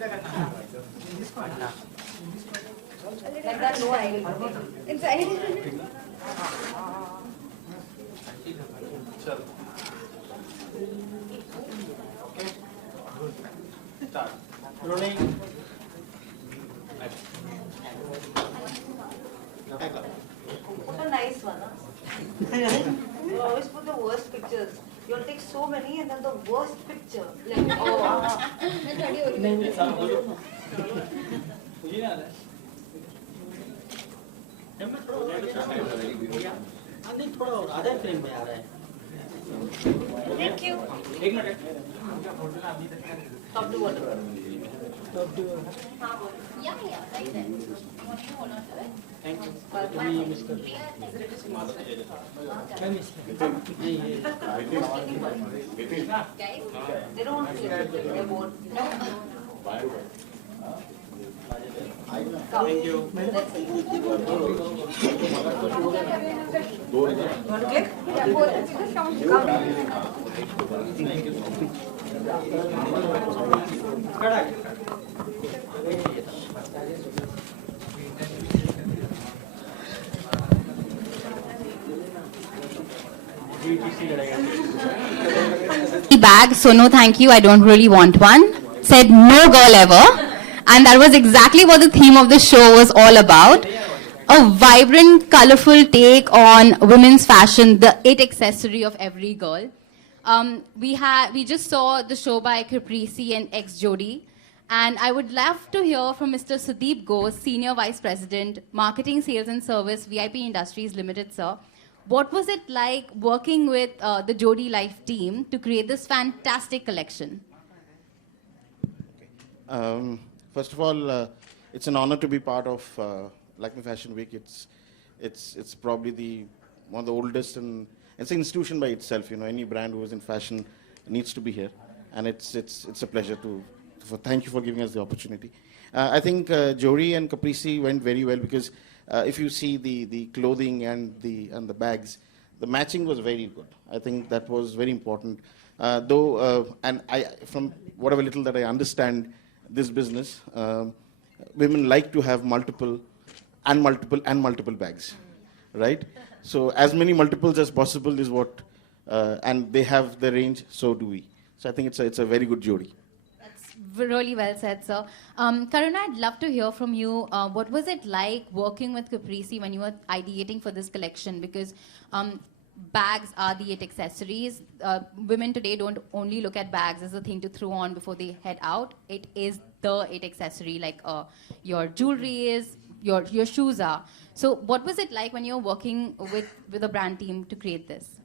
Like that, no, I will put it inside. Okay. Good. Start. Rolling. Put a nice one. Huh? You always put the worst pictures. You'll take so many and then the worst picture. Like, oh. Thank you. Top to bottom. Yeah, right there. Want you to hold on to it? Thank you. Guys, They don't want to flip it. They won't. Thank you. Want to click? bag, so no thank you, I don't really want one. Said no girl ever. And that was exactly what the theme of the show was all about. A vibrant, colorful take on women's fashion, the it accessory of every girl. We just saw the show by Caprese and ex-Jodi. And I would love to hear from Mr. Sudeep Ghosh, Senior Vice President, Marketing, Sales and Service, VIP Industries Limited, sir. What was it like working with the Jodi Life team to create this fantastic collection? First of all, it's an honor to be part of Lakme Fashion Week. It's probably one of the oldest, and it's an institution by itself. You know, any brand who is in fashion needs to be here, and it's a pleasure to. Thank you for giving us the opportunity. I think Jodi and Caprese went very well because if you see the clothing and the bags, the matching was very good. I think that was very important. And from whatever little that I understand this business, women like to have multiple bags, right? So as many multiples as possible is what, and they have the range, so do we. So I think it's a very good Jodi. Really well said, sir. Karuna, I'd love to hear from you. What was it like working with Caprese when you were ideating for this collection? Because bags are the it accessories. Women today don't only look at bags as a thing to throw on before they head out. It is the it accessory, like your jewelry is, your shoes are. So what was it like when you were working with a brand team to create this?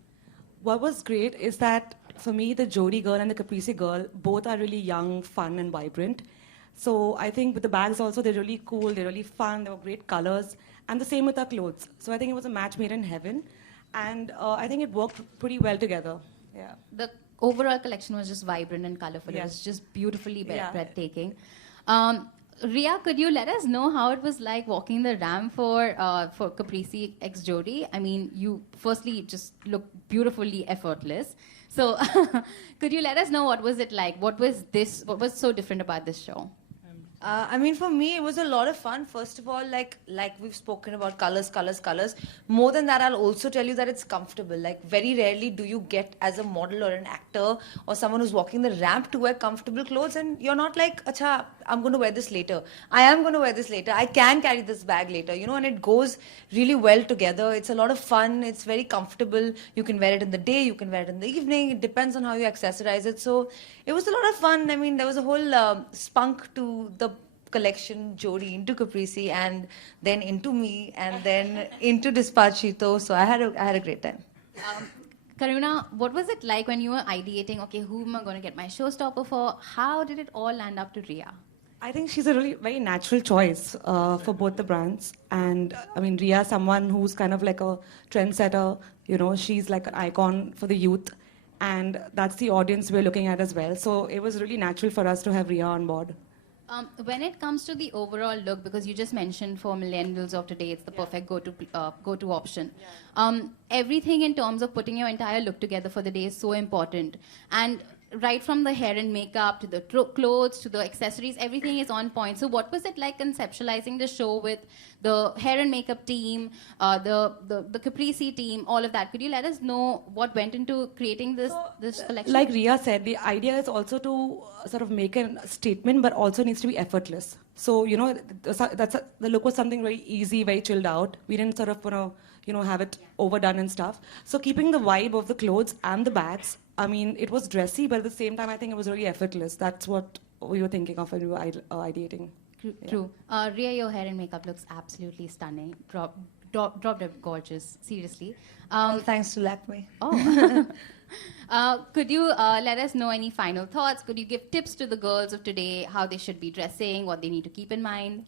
What was great is that for me, the Jodi girl and the Caprese girl, both are really young, fun, and vibrant. So I think with the bags also, they're really cool, they're really fun, they were great colors, and the same with our clothes. So I think it was a match made in heaven, and I think it worked pretty well together. Yeah. The overall collection was just vibrant and colorful. Yes. It was just beautifully Yeah. breathtaking. Ria, could you let us know how it was like walking the ramp for Caprese x Jodi? I mean, you firstly just look beautifully effortless. So could you let us know what was it like? What was so different about this show? I mean, for me, it was a lot of fun. First of all, like we've spoken about colors. More than that, I'll also tell you that it's comfortable. Like, very rarely do you get as a model or an actor or someone who's walking the ramp to wear comfortable clothes, and you're not like, acha, I'm going to wear this later. I am going to wear this later. I can carry this bag later, you know, and it goes really well together. It's a lot of fun. It's very comfortable. You can wear it in the day. You can wear it in the evening. It depends on how you accessorize it. So it was a lot of fun. I mean, there was a whole spunk to the collection, Jodi into Caprese, and then into me, and then into Despacito. So I had a great time. Karuna, what was it like when you were ideating, okay, who am I going to get my showstopper for? How did it all land up to Ria? I think she's a really very natural choice for both the brands. And I mean, Ria, someone who's kind of like a trendsetter, you know, she's like an icon for the youth. And that's the audience we're looking at as well. So it was really natural for us to have Ria on board. When it comes to the overall look, because you just mentioned for millennials of today, it's the perfect go-to option. Everything in terms of putting your entire look together for the day is so important. And right from the hair and makeup to the clothes to the accessories, everything is on point. So what was it like conceptualizing the show with the hair and makeup team, the Caprese team, all of that? Could you let us know what went into creating this collection? Like Ria said, the idea is also to sort of make a statement, but also needs to be effortless. So, you know, the look was something very easy, very chilled out. We didn't sort of want to, you know, have it overdone and stuff. So keeping the vibe of the clothes and the bags, I mean, it was dressy, but at the same time, I think it was really effortless. That's what we were thinking of when we were ideating. True. Ria, your hair and makeup looks absolutely stunning. Drop dead gorgeous. Seriously. Thanks to Lakme. Oh. Could you let us know any final thoughts? Could you give tips to the girls of today, how they should be dressing, what they need to keep in mind?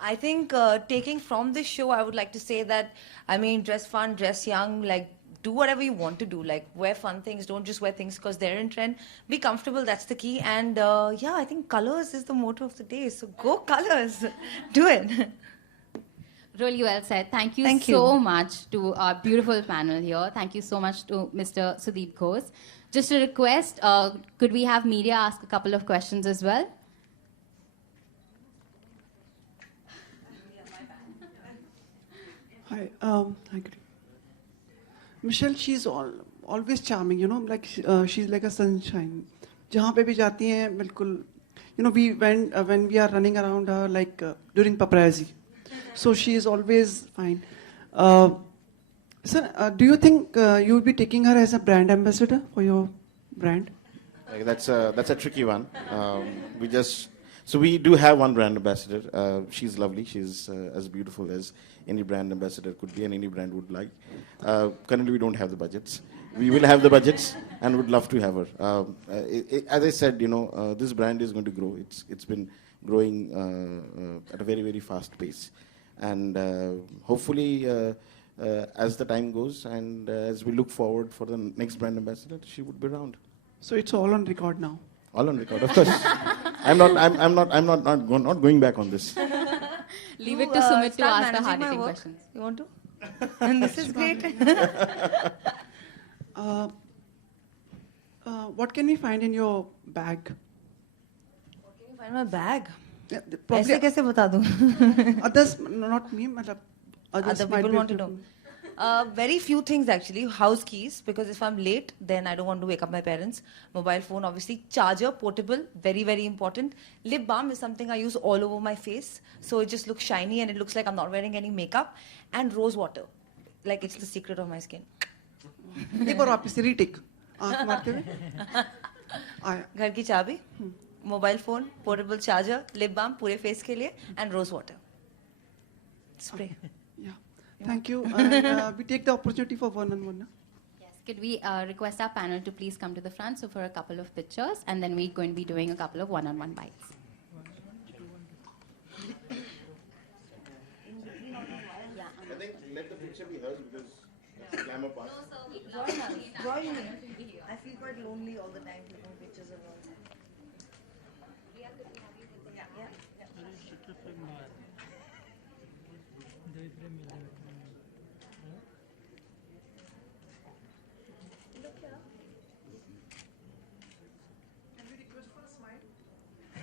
I think taking from this show, I would like to say that, I mean, dress fun, dress young, like, do whatever you want to do. Like, wear fun things. Don't just wear things because they're in trend. Be comfortable. That's the key. And yeah, I think colors is the motto of the day. So go colors. Do it. Really well said. Thank you Thank so you. much to our beautiful panel here. Thank you so much to Mr. Sudeep Ghosh. Just a request, could we have media ask a couple of questions as well? Hi, hi, good. Michelle, she's always charming, you know, like she's like a sunshine. जहाँ पे भी जाती हैं बिल्कुल, you know, we went when we are running around her like during paparazzi, so she is always fine. Sir, do you think you would be taking her as a brand ambassador for your brand? That's a tricky one. So we do have one brand ambassador. She's lovely. She's as beautiful as any brand ambassador could be, and any brand would like. Currently, we don't have the budgets. We will have the budgets, and would love to have her. As I said, you know, this brand is going to grow. It's been growing at a very, very fast pace, and hopefully, as the time goes and as we look forward for the next brand ambassador, she would be around. So it's all on record now. All on record, of course. I'm not going back on this. Leave it You, to Sumit to start ask the managing my hard-hitting work. questions. You want to? And this is great. What can we find in your bag? Can you find my bag? Yeah, ऐसे कैसे बता दूँ? others, not me, मतलब others Other might people be want to able know. Very few things actually. House keys, because if I'm late, then I don't want to wake up my parents. Mobile phone, obviously. Charger, portable, very, very important. Lip balm is something I use all over my face. So it just looks shiny and it looks like I'm not wearing any makeup. And rose water. Like it's the secret of my skin. एक बार वापस से retake. आँख मारते हुए. आया. घर की चाबी, mobile phone, portable charger, lip balm पूरे फेस के लिए and rose water spray. Yeah. Thank you. And we take the opportunity for one-on-one. Na? Yes. Could we request our panel to please come to the front so for a couple of pictures, and then we're going to be doing a couple of one-on-one bites. I think let the picture be hers because it's glamour part. Join me. I feel quite lonely all the time taking pictures of her.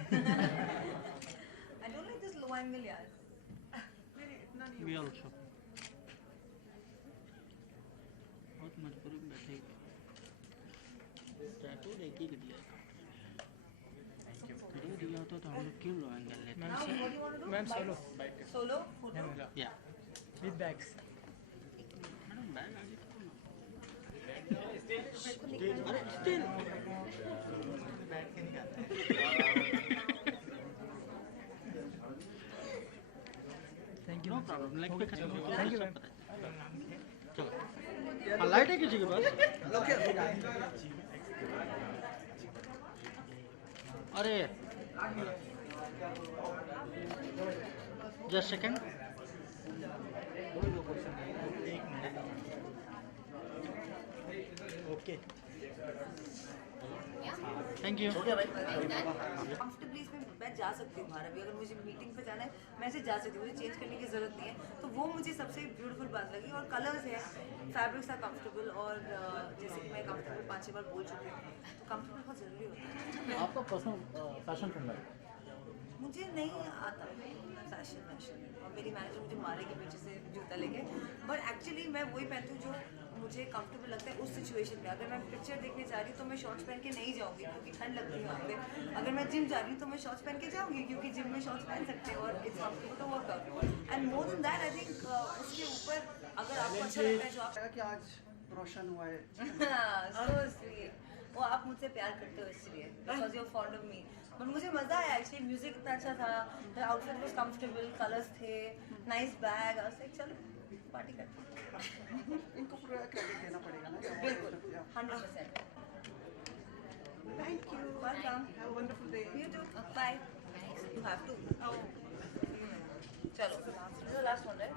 I don't like this low angle, yaar. We also. बहुत मजबूरी में बैठे tattoo देखी कि दिया video दिया होता तो हम लोग क्यों लो एंगल लेते Now, what do you want to do? Ma'am, solo. Solo? Photo? या With bags. मैडम बैग आगे अरे still Thank you. No problem like पे खत्म हो Thank you, ma'am. चलो हाँ लाइट है किसी के पास अरे just second Okay. Thank you Comfortably, इसमें bed जा सकती हूँ बाहर अभी, अगर मुझे मीटिंग पे जाना है मैं ऐसे जा सकती हूँ, मुझे चेंज करने की जरूरत नहीं है। तो वो मुझे सबसे ब्यूटीफुल बात लगी। और कलर्स है, फैब्रिक्स आर कंफर्टेबल, और जैसे कि मैं कंफर्टेबल 5-6 बार बोल चुकी हूँ, तो कंफर्टेबल बहुत ज़रूरी होता है। आपका पर्सनल फैशन ट्रेंड है? मुझे नहीं आता फैशन, और मेरी मैनेजर मुझे मारेगी पीछे से जूता लेके, बट एक्चुअली मैं वही पहनती हूँ जो मुझे कंफर्टेबल लगता है उस सिचुएशन में। अगर मैं पिक्चर देखने जा रही हूँ तो मैं शॉर्ट्स पहन के नहीं जाऊँगी क्योंकि ठंड लगती है वहाँ पे। अगर मैं जिम जा रही हूँ तो मैं शॉर्ट्स पहन के जाऊँगी क्योंकि जिम में शॉर्ट्स पहन सकते हैं और it's comfortable to work out. And more than that I think उसके ऊपर अगर आपको अच्छा लगता है जो आप कि आज रोशन हुआ है। so sweet. वो आप मुझसे प्यार करते हो इसलिए, because you are fond of me. But मुझे मजा आया एक्चुअली, म्यूजिक इतना अच्छा था, the outfit was comfortable, colours थे, nice bag, I was like चलो पार्टी करते हैं। इनको पूरा क्रेडिट देना पड़ेगा ना। बिल्कुल 100%। Thank you. Welcome. Have a wonderful day. You too. Bye. You have to. चलो, this is the last one, right?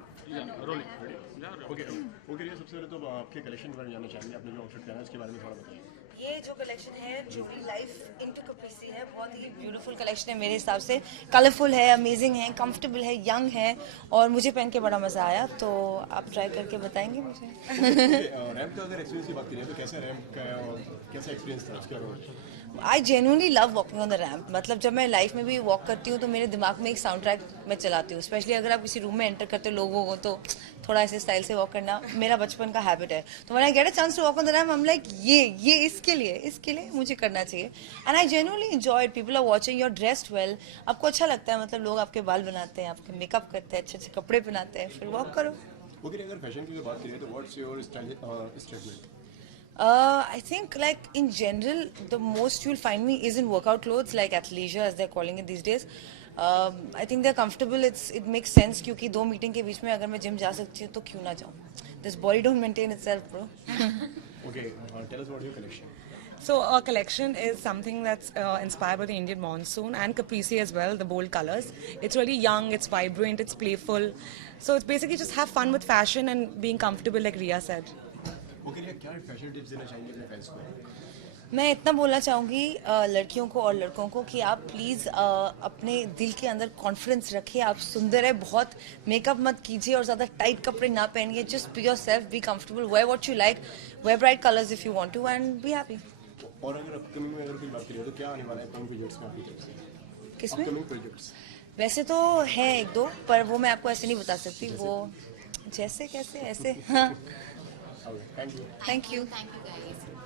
Okay ये सबसे पहले तो आपके कलेक्शन के बारे में जानना चाहेंगे। आपने जो आउटफिट पहना है उसके बारे में थोड़ा बताइए। ये जो कलेक्शन है जोड़ी लाइफ इनटू कैप्रिसी है, बहुत ही ब्यूटीफुल कलेक्शन है मेरे हिसाब से। कलरफुल है, अमेजिंग है, कंफर्टेबल है, यंग है, और मुझे पहन के बड़ा मज़ा आया। तो आप ट्राई करके बताएंगे मुझे। रैम्प का अगर एक्सपीरियंस की बात करें तो कैसा रैम्प का है और कैसा एक्सपीरियंस था उसके बारे में? I genuinely love walking on the ramp. मतलब जब मैं लाइफ में भी वॉक करती हूँ तो मेरे दिमाग में एक साउंड ट्रैक मैं चलाती हूँ। स्पेशली अगर आप किसी रूम में एंटर करते हो लोगों को तो थोड़ा ऐसे स्टाइल से वॉक करना मेरा बचपन का हैबिट है। तो when I get a chance to walk on the ramp I am like ये इसके लिए मुझे करना चाहिए। And I genuinely enjoy it. People are watching, you are dressed well, आपको अच्छा लगता है, मतलब लोग आपके बाल बनाते हैं, आपके मेकअप करते हैं, अच्छे अच्छे कपड़े पहनाते हैं, फिर वॉक करो। ओके अगर फैशन की बात करें तो what's your style? I think like in general, the most you'll find me is in workout clothes like athleisure as they're calling it these days. I think they're comfortable. It makes sense क्योंकि 2 meeting के बीच में अगर मैं gym जा सकती हूँ तो क्यों ना जाऊँ. This body don't maintain itself, bro. Okay, tell us about your collection. So our collection is something that's inspired by the Indian monsoon and caprici as well, the bold colors. It's really young, it's vibrant, it's playful. So it's basically just have fun with fashion and being comfortable like Riya said. Okay क्या fashion tips देना चाहेंगे अपने fans को? मैं इतना बोलना चाहूँगी लड़कियों को और लड़कों को कि आप प्लीज़ अपने दिल के अंदर कॉन्फिडेंस रखिए। आप सुंदर है, बहुत मेकअप मत कीजिए और ज़्यादा टाइट कपड़े ना पहनिए। Just be yourself, be comfortable, wear what you like, wear bright colours if you want to, and be happy. और अगर अपकमिंग में अगर कोई बात करें तो क्या आने वाला है कौन प्रोजेक्ट्स में आपकी तरफ से? किसमें? अपकमिंग प्रोजेक्ट्स वैसे तो है 1-2, पर वो मैं आपको ऐसे नहीं बता सकती। वो जैसे कैसे ऐसे। हाँ, thank you. Thank you. Thank you guys.